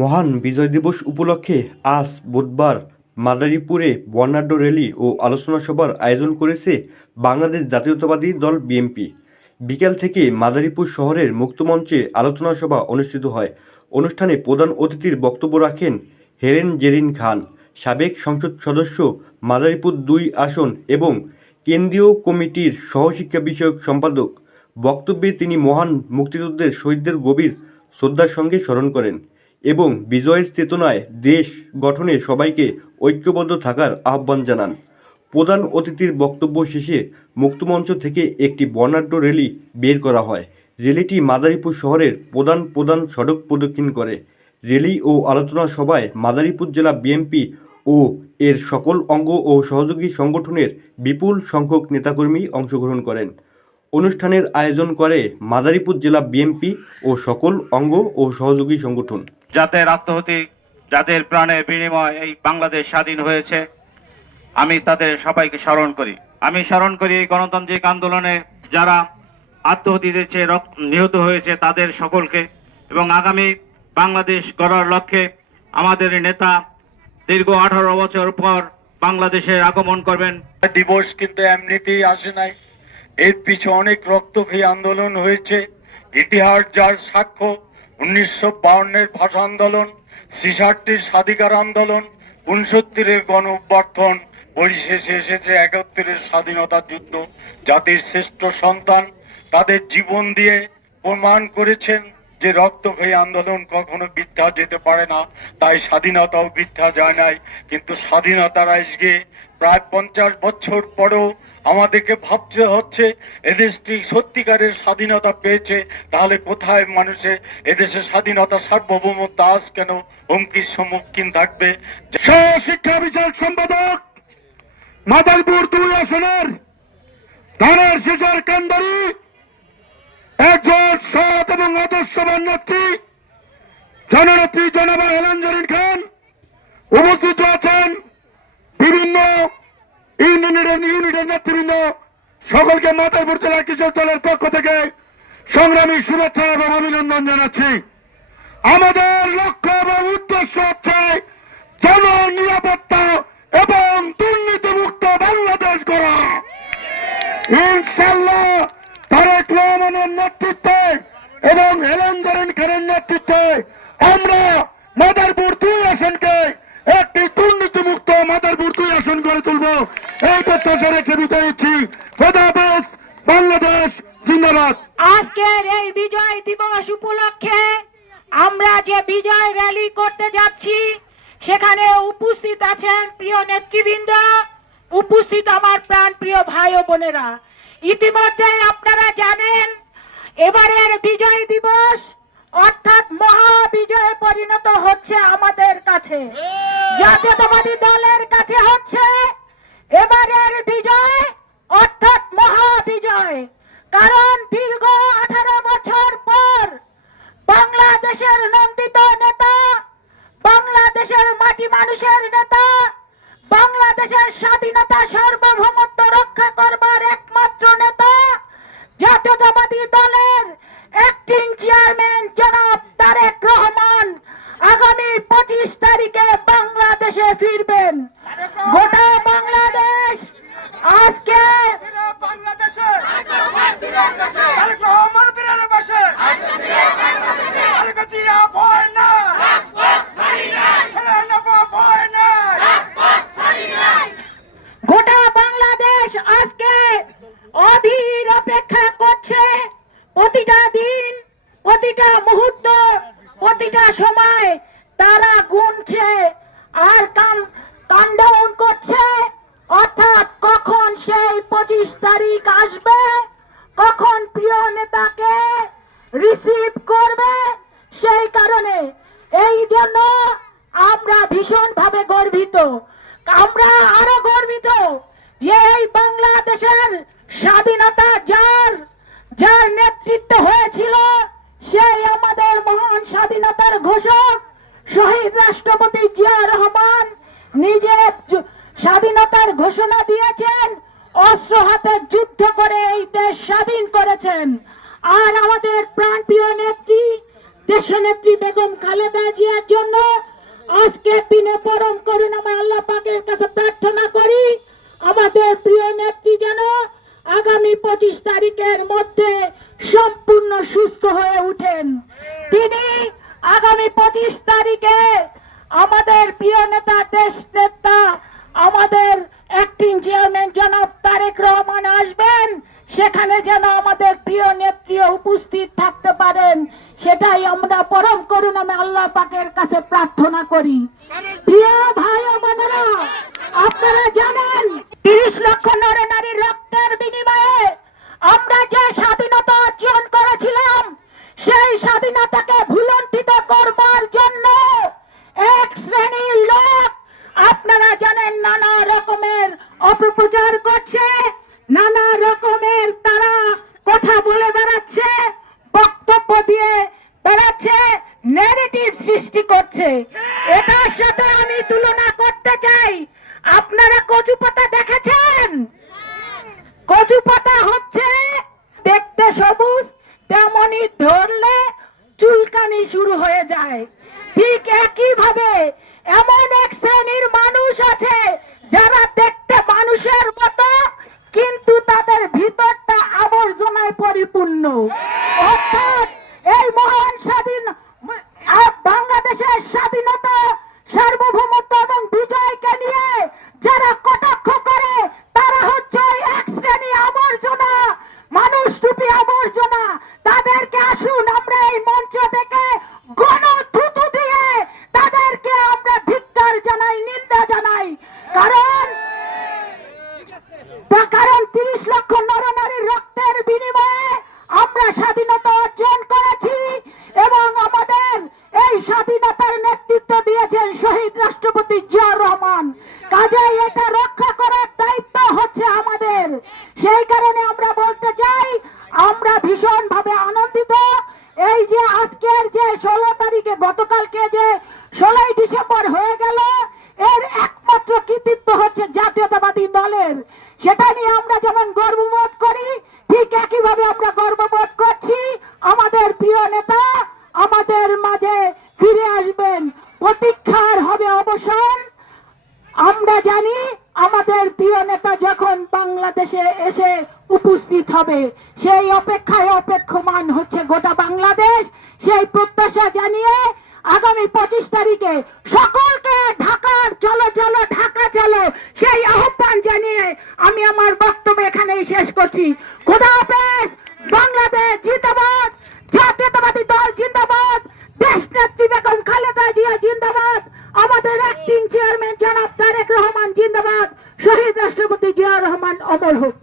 মহান বিজয় দিবস উপলক্ষে আজ বুধবার মাদারীপুরে বর্ণাঢ্য র্যালি ও আলোচনা সভার আয়োজন করেছে বাংলাদেশ জাতীয়তাবাদী দল বিএনপি। বিকেল থেকে মাদারীপুর শহরের মুক্তমঞ্চে আলোচনা সভা অনুষ্ঠিত হয়। অনুষ্ঠানে প্রধান অতিথির বক্তব্য রাখেন হেরেন জেরিন খান, সাবেক সংসদ সদস্য, মাদারীপুর ২ আসন এবং কেন্দ্রীয় কমিটির সহশিক্ষা বিষয়ক সম্পাদক। বক্তব্যে তিনি মহান মুক্তিযুদ্ধের শহীদদের গভীর শ্রদ্ধার সঙ্গে স্মরণ করেন এবং বিজয়ের চেতনায় দেশ গঠনে সবাইকে ঐক্যবদ্ধ থাকার আহ্বান জানান। প্রধান অতিথির বক্তব্য শেষে মুক্তমঞ্চ থেকে একটি বর্ণাঢ্য র্যালি বের করা হয়। র্যালিটি মাদারীপুর শহরের প্রধান সড়ক প্রদক্ষিণ করে। র্যালি ও আলোচনা সভায় মাদারীপুর জেলা বিএনপি ও এর সকল অঙ্গ ও সহযোগী সংগঠনের বিপুল সংখ্যক নেতাকর্মী অংশগ্রহণ করেন। অনুষ্ঠানের আয়োজন করে মাদারীপুর জেলা বিএনপি ও সকল অঙ্গ ও সহযোগী সংগঠন। যাদের আত্মহতি, যাদের প্রাণের বিনিময় এই বাংলাদেশ স্বাধীন হয়েছে, আমি তাদের সবাইকে স্মরণ করি। আমি স্মরণ করি এই গণতান্ত্রিক আন্দোলনে যারা আত্মহতি দিয়েছে, নিহত হয়েছে তাদের সকলকে, এবং আগামী বাংলাদেশ গড়ার লক্ষ্যে আমাদের নেতা দীর্ঘ 18 বছর পর বাংলাদেশে আগমন করবেন। দিবস কিন্তু এমনিতেই আসে নাই, এর পিছনে অনেক রক্তক্ষয়ী আন্দোলন হয়েছে। ইতিহাস যার সাক্ষ্য, 1952-এর ভাষা আন্দোলন, 66-র স্বাধিকার আন্দোলন, 69-এর গণ অভ্যুত্থান, পরিশেষে এসেছে 71-এর স্বাধীনতা যুদ্ধ। জাতির শ্রেষ্ঠ সন্তান তাদের জীবন দিয়ে প্রমাণ করেছেন যে রক্তক্ষয়ী আন্দোলন কখনো বৃথা যেতে পারে না, তাই স্বাধীনতাও বৃথা যায় নাই। কিন্তু স্বাধীনতার আজকে প্রায় 50 বছর পরেও আমাদেরকে ভাবতে হচ্ছে এদেশটি সত্যিকারের স্বাধীনতা পেয়েছে, তাহলে কোথায় মানুষের এদেশের স্বাধীনতা সার্বভৌমত্ব আজ কেন হুমকির সম্মুখীন থাকবে। শিক্ষা বিষয়ক সম্পাদক, মাদারীপুর ২ আসনের ধানের শীষের কেন্দ্রী, একজন সৎ এবং আদর্শবান নেত্রী জননেত্রী জনাব হেলেন জেরিন খান উপস্থিত আছেন। বিভিন্ন ইউনিটের নেতৃবৃন্দ সকলকে মাদারীপুর জেলা কৃষক দলের পক্ষ থেকে সংগ্রামী শুভেচ্ছা এবং অভিনন্দন জানাচ্ছি। আমাদের লক্ষ্য এবং উদ্দেশ্য হচ্ছে জননিরাপত্তা এবং দুর্নীতিমুক্ত বাংলাদেশ গড়া। ইনশাআল্লাহ তারেক রহমানের নেতৃত্বে এবং হেলেন জেরিন খানের নেতৃত্বে আমরা মাদারীপুর ২ আসনকে একটি দুর্নীতিমুক্ত মাদারীপুর ২ আসন গড়ে তুলব, এই প্রত্যাশা রেখে বিদায় নিচ্ছি। খোদা হাফেজ, বাংলাদেশ জিন্দাবাদ। আজকের এই বিজয় দিবস উপলক্ষে আমরা যে বিজয় র্যালি করতে যাচ্ছি, সেখানে উপস্থিত আছেন প্রিয় নেতৃবৃন্দ, উপস্থিত আমার প্রাণ প্রিয় ভাই ও বোনেরা। ইতিমধ্যে আপনারা জানেন এবারের বিজয় দিবস অর্থাৎ মহাবিজয়ে পরিণত হচ্ছে আমাদের কাছে, জাতীয়তাবাদী দলের কাছে হচ্ছে এবারের বিজয় অর্থাৎ মহাবিজয়। কারণ দীর্ঘ 18 বছর পর বাংলাদেশের নন্দিত নেতা, বাংলাদেশের মাটি মানুষের নেতা, বাংলাদেশের স্বাধীনতা সার্বভৌমত্ব রক্ষা করবার একমাত্র নেতা, জাতীয়তাবাদী দলের অ্যাক্টিং চেয়ারম্যান জনাব তারেক রহমান আগামী 25 তারিখে বাংলাদেশে ফিরবেন। গোটা বাংলাদেশ আজকে গোটা বাংলাদেশ আজকে অধীর অপেক্ষা করছে। প্রতিটা দিন, প্রতিটা মুহূর্ত, প্রতিটা সময় তারা গুনছে আর কাউন্টডাউন করছে, অর্থাৎ কখন সেই 25 তারিখ আসবে, কখন প্রিয় নেতাকে রিসিভ করবে। সেই কারণে এই জন্য আমরা ভীষণভাবে গর্বিত। আমরা আরো গর্বিত যে এই বাংলাদেশের স্বাধীনতা যার নেতৃত্ব হয়েছিল সেই আমাদের মহান স্বাধীনতার ঘোষক শহীদ রাষ্ট্রপতি জিয়া রহমান নিজে স্বাধীনতার ঘোষণা দিয়েছেন, অস্ত্র হাতে যুদ্ধ করে এই দেশ স্বাধীন করেছেন। আর আমাদের প্রাণপ্রিয় নেত্রী দেশনেত্রী বেগম খালেদা জিয়ার জন্য আজকের দিনে পরম করুণাময় আল্লাহ পাকের কাছে প্রার্থনা করি আমাদের প্রিয় নেত্রী যেন আগামী 25 তারিখের মধ্যে সম্পূর্ণ সুস্থ হয়ে উঠেন। তিনি আগামী 25 তারিখে আমাদের প্রিয় নেতা দেশ নেতা আমাদের অ্যাক্টিং চেয়ারম্যান জনাব তারেক রহমান আসবেন, সেখানে যেন আমাদের প্রিয় নেত্রী উপস্থিত থাকতে পারেন, সেটাই আমরা পরম করুণাময় আল্লাহ পাকের কাছে প্রার্থনা করি। প্রিয় ভাই ও বোনেরা, আপনারা জানেন 30 লক্ষ নরনারীর রক্তের বিনিময়ে আমরা যে স্বাধীনতা অর্জন করেছিলাম, সেই স্বাধীনতাকে ভুলণ্ঠিত করবার জন্য এক শ্রেণীর লোক আপনারা জানেন নানা রকমের অপপ্রচার করছে, নানা রকমের তারা কথা বলে বেড়াচ্ছে, বক্তব্য দিয়ে বেড়াচ্ছে, নেগেটিভ সৃষ্টি করছে। এটার সাথে আমি তুলনা করতে চাই, আপনারা কচু পাতা দেখেছেন? কচু পাতা হচ্ছে দেখতে সবুজ, তেমনি ধরলে চুলকানি শুরু হয়ে যায়। ঠিক একই ভাবে এমন এক শ্রেণীর মানুষ আছে যারা দেখতে মানুষের মতো কিন্তু তাদের ভিতরটা আবর্জনায় পরিপূর্ণ। অর্থাৎ এই মহান স্বাধীন বাংলাদেশের স্বাধীনতা, সার্বভৌমত্ব এবং বিজয়কে নিয়ে যারা কটাক্ষ করে তারা হচ্ছে এক শ্রেণী আবর্জনা, মানুষ রূপী আবর্জনা। তাদেরকে আসুন আমরা এই মঞ্চ থেকে গণথুতু দিয়ে তাদেরকে আমরা ধিক্কার জানাই, নিন্দা জানাই। কারণ 30 লক্ষ নরনারীর রক্তের বিনিময়ে আমরা স্বাধীনতা অর্জন করেছি এবং আমাদের এই স্বাধীনতার নেতৃত্ব দিয়েছেন শহীদ রাষ্ট্রপতি জিয়াউর রহমান। কাজেই এটা রক্ষা করার দায়িত্ব হচ্ছে আমাদের। সেই কারণে আমরা বলতে চাই আমরা ভীষণ ভাবে আনন্দিত। এই যে আজকের যে 16 তারিখে গতকালকে যে 16ই ডিসেম্বর হয়ে গেল, এর একমাত্র কৃতিত্ব হচ্ছে জাতীয়তাবাদী দলের। সেটা নিয়ে আমরা যেমন গর্ববোধ করি, ঠিক একইভাবে আমরা গর্ববোধ করছি আমাদের প্রিয় নেতা আমাদের মাঝে ফিরে আসবেন, প্রতীক্ষার হবে অবসান। আমরা জানি আমাদের প্রিয় নেতা যখন বাংলাদেশে এসে উপস্থিত হবে, সেই অপেক্ষায় অপেক্ষমান হচ্ছে গোটা বাংলাদেশ। সেই প্রত্যাশা জানিয়ে আগামী 25 তারিখে সকলকে ঢাকার চলো চলো ঢাকা চলো সেই আহ্বান জানিয়ে আমি আমার বক্তব্য এখানেই শেষ করছি। খোদা হাফেজ। বাংলাদেশ জিন্দাবাদ, জাতীয়তাবাদী দল জিন্দাবাদ, দেশ নেত্রী বেগম খালেদা জিয়া জিন্দাবাদ, আমাদের অ্যাক্টিং চেয়ারম্যান জনাব তারেক রহমান জিন্দাবাদ, শহীদ রাষ্ট্রপতি জিয়াউর রহমান অমর হোক।